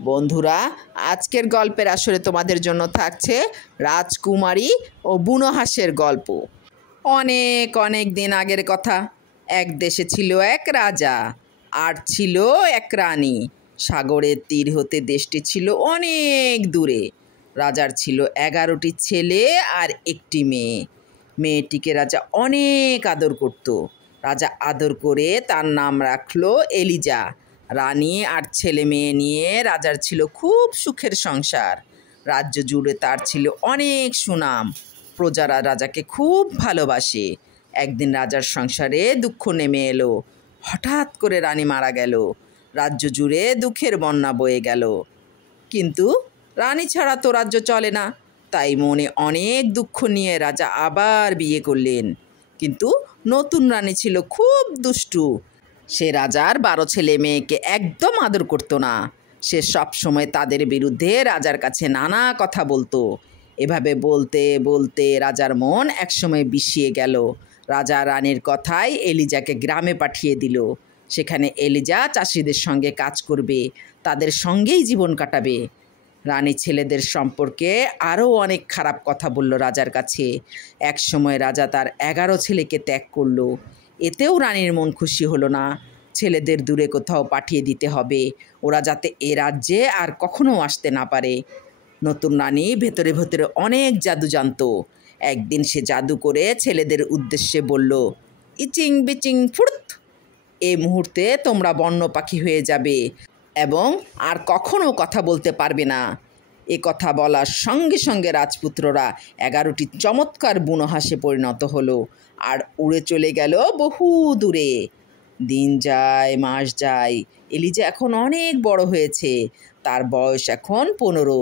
বন্ধুরা, আজকের গল্পের আসরে তোমাদের জন্য থাকছে রাজকুমারী ও বুনো হাঁসের গল্প। অনেক অনেক দিন আগের কথা। এক দেশে ছিল এক রাজা আর ছিল এক রানী। সাগরের তীর হতে দেশটি ছিল অনেক দূরে। রাজার ছিল 11টি ছেলে আর একটি মেয়ে। মেয়েটিকে রাজা অনেক আদর করত। রাজা আদর করে তার নাম রাখলো এলিজা। রানী আর ছেলে মেয়ে নিয়ে রাজার ছিল খুব সুখের সংসার। রাজ্য জুড়ে তার ছিল অনেক সুনাম। প্রজারা রাজাকে খুব ভালোবাসে। একদিন রাজার সংসারে দুঃখ নেমে এলো। হঠাৎ করে রানী মারা গেল। রাজ্য জুড়ে দুঃখের বন্যা বয়ে গেল। কিন্তু রানী ছাড়া তো রাজ্য চলে না। তাই মনে অনেক দুঃখ নিয়ে রাজা আবার বিয়ে করলেন। কিন্তু নতুন রানী ছিল খুব দুষ্টু। সে রাজার 12 ছেলে মেয়েকে একদম আদর করতো না। সে সব সময় তাদের বিরুদ্ধে রাজার কাছে নানা কথা বলতো। এভাবে বলতে বলতে রাজার মন একসময় বিষিয়ে গেল। রাজা রানীর কথায় এলিজাকে গ্রামে পাঠিয়ে দিল। সেখানে এলিজা চাষিদের সঙ্গে কাজ করবে, তাদের সঙ্গেই জীবন কাটাবে। রানী ছেলেদের সম্পর্কে আরও অনেক খারাপ কথা বলল রাজার কাছে। এক সময় রাজা তার 11 ছেলেকে ত্যাগ করলো। এতেও রানীর মন খুশি হলো না। ছেলেদের দূরে কোথাও পাঠিয়ে দিতে হবে, ওরা যাতে এ রাজ্যে আর কখনো আসতে না পারে। নতুন রানী ভেতরে ভেতরে অনেক জাদু জানতো। একদিন সে জাদু করে ছেলেদের উদ্দেশ্যে বলল, ইচিং বিচিং ফুড়ত, এই মুহূর্তে তোমরা বন্য পাখি হয়ে যাবে এবং আর কখনো কথা বলতে পারবে না। এ কথা বলার সঙ্গে সঙ্গে রাজপুত্ররা 11টি চমৎকার বুনো হাঁসে পরিণত হলো আর উড়ে চলে গেল বহু দূরে। দিন যায়, মাস যায়। এলিজা এখন অনেক বড় হয়েছে। তার বয়স এখন 15।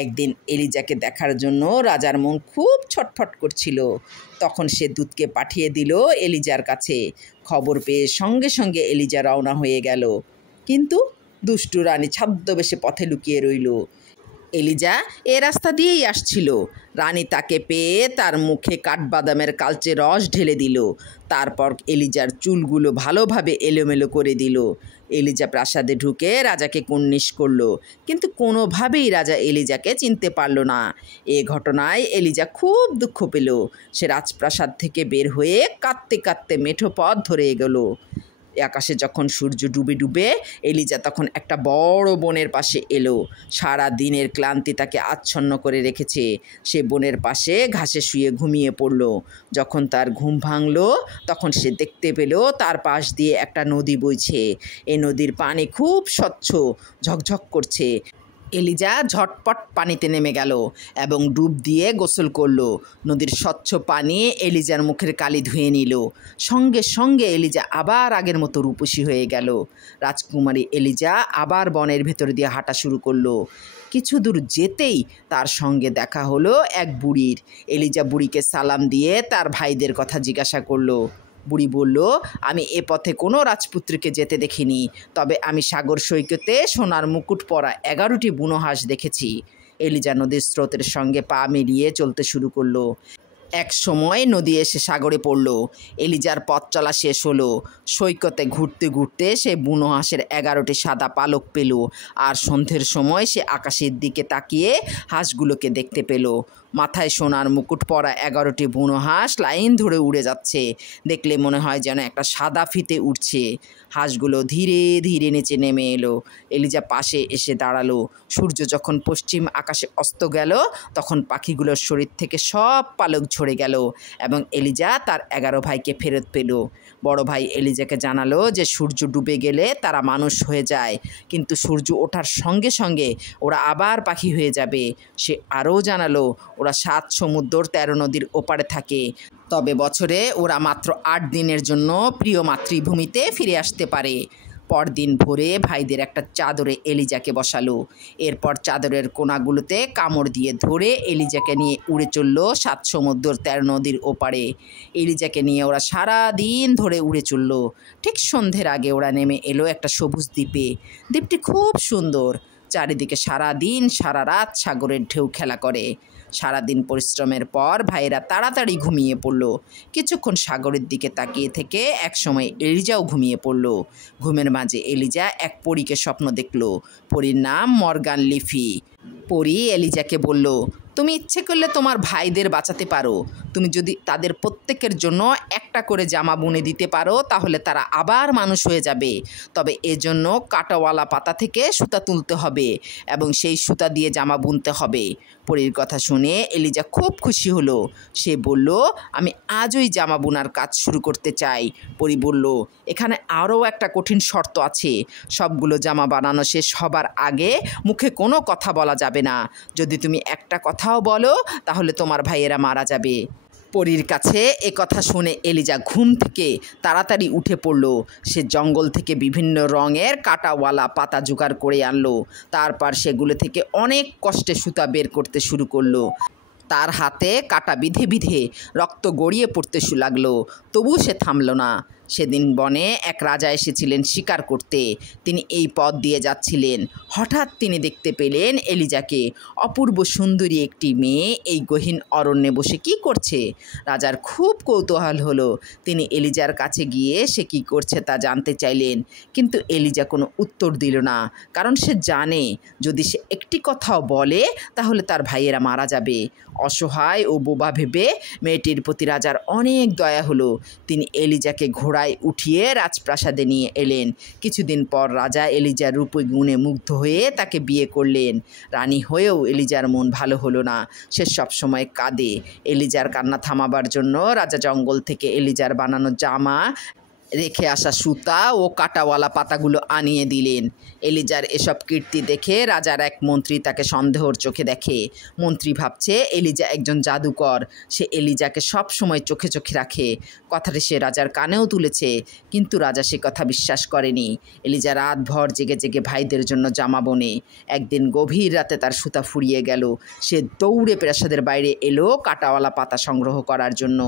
একদিন এলিজাকে দেখার জন্য রাজার মন খুব ছটফট করছিল। তখন সে দূতকে পাঠিয়ে দিল এলিজার কাছে। খবর পেয়ে সঙ্গে সঙ্গে এলিজা রওনা হয়ে গেল। কিন্তু দুষ্টু রানী ছদ্মবেশে পথে লুকিয়ে রইল। এলিজা এ রাস্তা দিয়েই আসছিল। রানী তাকে পেয়ে তার মুখে কাঠবাদামের কালচে রস ঢেলে দিল। তারপর এলিজার চুলগুলো ভালোভাবে এলোমেলো করে দিল। এলিজা প্রাসাদে ঢুকে রাজাকে কুর্নিশ করলো, কিন্তু কোনোভাবেই রাজা এলিজাকে চিনতে পারল না। এ ঘটনায় এলিজা খুব দুঃখ পেল। সে রাজপ্রাসাদ থেকে বের হয়ে কাঁদতে কাঁদতে মেঠো পথ ধরে এগোলো। আকাশে যখন সূর্য ডুবে ডুবে এলিজা তখন একটা বড় বনের পাশে এলো। সারা দিনের ক্লান্তি তাকে আচ্ছন্ন করে রেখেছে। সে বনের পাশে ঘাসে শুয়ে ঘুমিয়ে পড়ল। যখন তার ঘুম ভাঙল তখন সে দেখতে পেল তার পাশ দিয়ে একটা নদী বইছে। এই নদীর পানি খুব স্বচ্ছ, ঝকঝক করছে। এলিজা ঝটপট পানিতে নেমে গেল এবং ডুব দিয়ে গোসল করলো। নদীর স্বচ্ছ পানি এলিজার মুখের কালি ধুয়ে নিল। সঙ্গে সঙ্গে এলিজা আবার আগের মতো রূপসী হয়ে গেল। রাজকুমারী এলিজা আবার বনের ভেতর দিয়ে হাঁটা শুরু করলো। কিছু দূর যেতেই তার সঙ্গে দেখা হলো এক বুড়ির। এলিজা বুড়িকে সালাম দিয়ে তার ভাইদের কথা জিজ্ঞাসা করলো। বুড়ি বলল, আমি এ পথে কোনো রাজপুত্রকে যেতে দেখিনি, তবে আমি সাগর সৈকতে সোনার মুকুট পরা 11টি বুনো হাঁস দেখেছি। এলিজা নদীর স্রোতের সঙ্গে পা মিলিয়ে চলতে শুরু করলো। এক সময় নদী এসে সাগরে পড়ল। এলিজার পথ চলা শেষ হলো। সৈকতে ঘুরতে ঘুরতে সে বুনো হাঁসের 11টি সাদা পালক পেল। আর সন্ধ্যের সময় সে আকাশের দিকে তাকিয়ে হাঁসগুলোকে দেখতে পেল। মাথায় সোনার মুকুট পরা 11টি বুনো হাঁস লাইন ধরে উড়ে যাচ্ছে। দেখলে মনে হয় যেন একটা সাদা ফিতে উঠছে। হাঁসগুলো ধীরে ধীরে নিচে নেমে এলো। এলিজা পাশে এসে দাঁড়ালো। সূর্য যখন পশ্চিম আকাশে অস্ত গেল তখন পাখিগুলোর শরীর থেকে সব পালক ঝরে গেল এবং এলিজা তার 11 ভাইকে ফেরত পেল। বড় ভাই এলিজাকে জানালো যে সূর্য ডুবে গেলে তারা মানুষ হয়ে যায়, কিন্তু সূর্য ওঠার সঙ্গে সঙ্গে ওরা আবার পাখি হয়ে যাবে। সে আরও জানালো ওরা 7 সমুদ্র 13 নদীর ওপারে থাকে, তবে বছরে ওরা মাত্র 8 দিনের জন্য প্রিয় মাতৃভূমিতে ফিরে আসতে পারে। পরদিন ভোরে ভাইদের একটা চাদরে এলিজাকে বসালো। এরপর চাদরের কোনাগুলোতে কামড় দিয়ে ধরে এলিজাকে নিয়ে উড়ে চলল 7 সমুদ্র 13 নদীর ওপারে। এলিজাকে নিয়ে ওরা সারা দিন ধরে উড়ে চলল। ঠিক সন্ধ্যের আগে ওরা নেমে এলো একটা সবুজ দ্বীপে। দ্বীপটি খুব সুন্দর। চারিদিকে সারা দিন সারা রাত সাগরের ঢেউ খেলা করে। সারাদিন পরিশ্রমের পর ভাইয়েরা তাড়াতাড়ি ঘুমিয়ে পড়ল। কিছুক্ষণ সাগরের দিকে তাকিয়ে থেকে একসময় এলিজাও ঘুমিয়ে পড়ল। ঘুমের মাঝে এলিজা এক পরীকে স্বপ্ন দেখল। পরীর নাম মর্গান লিফি। পরী এলিজাকে বলল, তুমি ইচ্ছে করলে তোমার ভাইদের বাঁচাতে পারো। তুমি যদি তাদের প্রত্যেকের জন্য একটা করে জামা বুনে দিতে পারো তাহলে তারা আবার মানুষ হয়ে যাবে। তবে এজন্য কাঁটাওয়ালা পাতা থেকে সুতা তুলতে হবে এবং সেই সুতা দিয়ে জামা বুনতে হবে। পরীর কথা শুনে এলিজা খুব খুশি হলো। সে বলল, আমি আজই জামা বোনার কাজ শুরু করতে চাই। পরী বলল, এখানে আরও একটা কঠিন শর্ত আছে। সবগুলো জামা বানানো শেষ হবার আগে মুখে কোনো কথা বলা যাবে না। যদি তুমি একটা কথাও বলো তাহলে তোমার ভাইয়েরা মারা যাবে। পরীর কাছে এ কথা শুনে এলিজা ঘুম থেকে তাড়াতাড়ি উঠে পড়ল। সে জঙ্গল থেকে বিভিন্ন রঙের কাঁটাওয়ালা পাতা জোগাড় করে আনলো। তারপর সেগুলো থেকে অনেক কষ্টে সুতা বের করতে শুরু করলো। তার হাতে কাঁটা বিধে বিধে রক্ত গড়িয়ে পড়তে লাগলো, তবু সে থামল না। সেদিন বনে এক রাজা এসেছিলেন শিকার করতে। তিনি এই পথ দিয়ে যাচ্ছিলেন। হঠাৎ তিনি দেখতে পেলেন এলিজাকে। অপূর্ব সুন্দরী একটি মেয়ে এই গহীন অরণ্যে বসে কি করছে। রাজার খুব কৌতূহল হলো। তিনি এলিজার কাছে গিয়ে সে কি করছে তা জানতে চাইলেন, কিন্তু এলিজা কোনো উত্তর দিল না। কারণ সে জানে যদি সে একটি কথাও বলে তাহলে তার ভাইয়েরা মারা যাবে। অসহায় ও বোবা ভেবে মেয়েটির প্রতি রাজার অনেক দয়া হলো। তিনি এলিজাকে ঘোড়ায় উঠিয়ে রাজপ্রাসাদে নিয়ে এলেন। কিছুদিন পর রাজা এলিজার রূপে গুণে মুগ্ধ হয়ে তাকে বিয়ে করলেন। রানী হয়েও এলিজার মন ভালো হলো না। সে সবসময় কাঁদে। এলিজার কান্না থামাবার জন্য রাজা জঙ্গল থেকে এলিজার বানানো জামা, রেখে আসা সুতা ও কাঁটাওয়ালা পাতাগুলো আনিয়ে দিলেন। এলিজার এসব কীর্তি দেখে রাজার এক মন্ত্রী তাকে সন্দেহর চোখে দেখে। মন্ত্রী ভাবছে এলিজা একজন জাদুকর। সে এলিজাকে সব সময় চোখে চোখে রাখে। কথাটি সে রাজার কানেও তুলেছে, কিন্তু রাজা সে কথা বিশ্বাস করেনি। এলিজা রাতভর জেগে জেগে ভাইদের জন্য জামা বোনে। একদিন গভীর রাতে তার সুতা ফুরিয়ে গেল। সে দৌড়ে প্রাসাদের বাইরে এলো কাঁটাওয়ালা পাতা সংগ্রহ করার জন্য।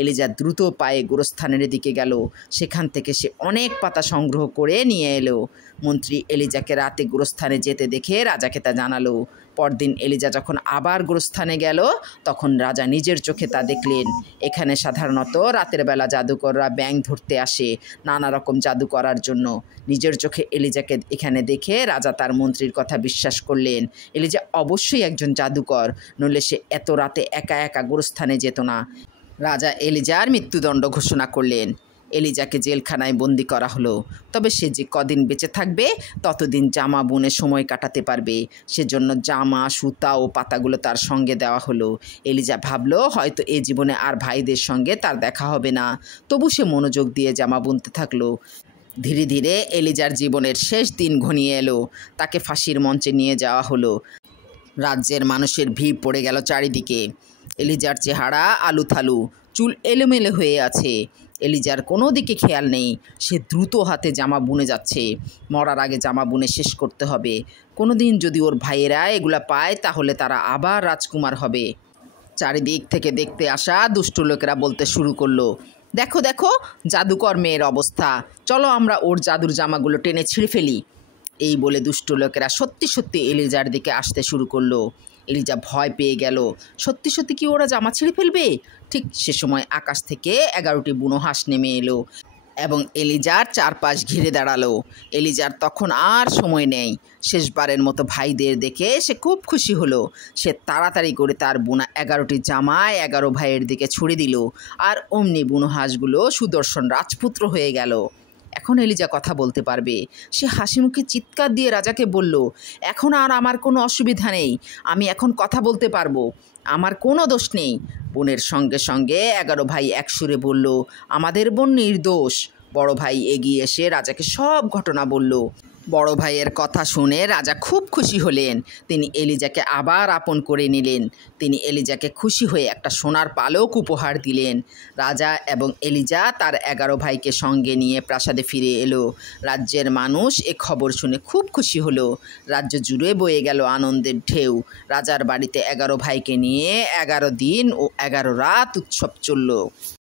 এলিজা দ্রুত পায়ে গোরস্থানের দিকে গেল। সেখান থেকে সে অনেক পাতা সংগ্রহ করে নিয়ে এলো। মন্ত্রী এলিজাকে রাতে গোরস্থানে যেতে দেখে রাজাকে তা জানালো। পরদিন এলিজা যখন আবার গোরস্থানে গেল তখন রাজা নিজের চোখে তা দেখলেন। এখানে সাধারণত রাতের বেলা জাদুকররা ব্যাঙ ধরতে আসে নানা রকম জাদু করার জন্য। নিজের চোখে এলিজাকে এখানে দেখে রাজা তার মন্ত্রীর কথা বিশ্বাস করলেন। এলিজা অবশ্যই একজন জাদুকর, নইলে সে এত রাতে একা একা গোরস্থানে যেত না। রাজা এলিজার মৃত্যুদণ্ড ঘোষণা করলেন। এলিজাকে জেলখানায় বন্দি করা হলো। তবে সে যে কদিন বেঁচে থাকবে ততদিন জামা বুনে সময় কাটাতে পারবে। সেজন্য জামা, সুতা ও পাতাগুলো তার সঙ্গে দেওয়া হলো। এলিজা ভাবলো হয়তো এ জীবনে আর ভাইদের সঙ্গে তার দেখা হবে না। তবু সে মনোযোগ দিয়ে জামা বুনতে থাকলো। ধীরে ধীরে এলিজার জীবনের শেষ দিন ঘনিয়ে এলো। তাকে ফাঁসির মঞ্চে নিয়ে যাওয়া হলো। রাজ্যের মানুষের ভিড় পড়ে গেল চারিদিকে। এলিজার চেহারা আলুথালু, চুল এলোমেলো হয়ে আছে। এলিজার কোনো দিকে খেয়াল নেই। সে দ্রুত হাতে জামা বুনে যাচ্ছে। মরার আগে জামা বুনে শেষ করতে হবে। কোনো দিন যদি ওর ভাইয়েরা এগুলা পায় তাহলে তারা আবার রাজকুমার হবে। চারিদিক থেকে দেখতে আসা দুষ্টু লোকেরা বলতে শুরু করলো, দেখো দেখো জাদুকর মেয়ের অবস্থা, চলো আমরা ওর জাদুর জামাগুলো টেনে ছিঁড়ে ফেলি। এই বলে দুষ্ট লোকেরা সত্যি সত্যি এলিজার দিকে আসতে শুরু করলো। এলিজা ভয় পেয়ে গেল। সত্যি সত্যি কি ওরা জামা ছিঁড়ে ফেলবে? ঠিক সে সময় আকাশ থেকে 11টি বুনো হাঁস নেমে এলো এবং এলিজার চারপাশ ঘিরে দাঁড়ালো। এলিজার তখন আর সময় নেই। শেষবারের মতো ভাইদের দেখে সে খুব খুশি হলো। সে তাড়াতাড়ি করে তার বোনা 11টি জামা 11 ভাইয়ের দিকে ছুড়ে দিল। আর অমনি বুনো হাঁসগুলো সুদর্শন রাজপুত্র হয়ে গেল। এখন এলিজা কথা বলতে পারবে। সে হাসি মুখে চিৎকার দিয়ে রাজাকে বলল, এখন আর আমার কোনো অসুবিধা নেই। আমি এখন কথা বলতে পারবো। আমার কোনো দোষ নেই। বোনের সঙ্গে সঙ্গে 11 ভাই একসুরে বলল, আমাদের বোন নির্দোষ। বড় ভাই এগিয়ে এসে রাজাকে সব ঘটনা বলল। বড় ভাইয়ের কথা শুনে রাজা খুব খুশি হলেন। তিনি এলিজাকে আবার আপন করে নিলেন। তিনি এলিজাকে খুশি হয়ে একটা সোনার পালক উপহার দিলেন। রাজা এবং এলিজা তার 11 ভাইকে সঙ্গে নিয়ে প্রাসাদে ফিরে এলো। রাজ্যের মানুষ এ খবর শুনে খুব খুশি হলো। রাজ্য জুড়ে বয়ে গেল আনন্দের ঢেউ। রাজার বাড়িতে 11 ভাইকে নিয়ে 11 দিন ও 11 রাত উৎসব চলল।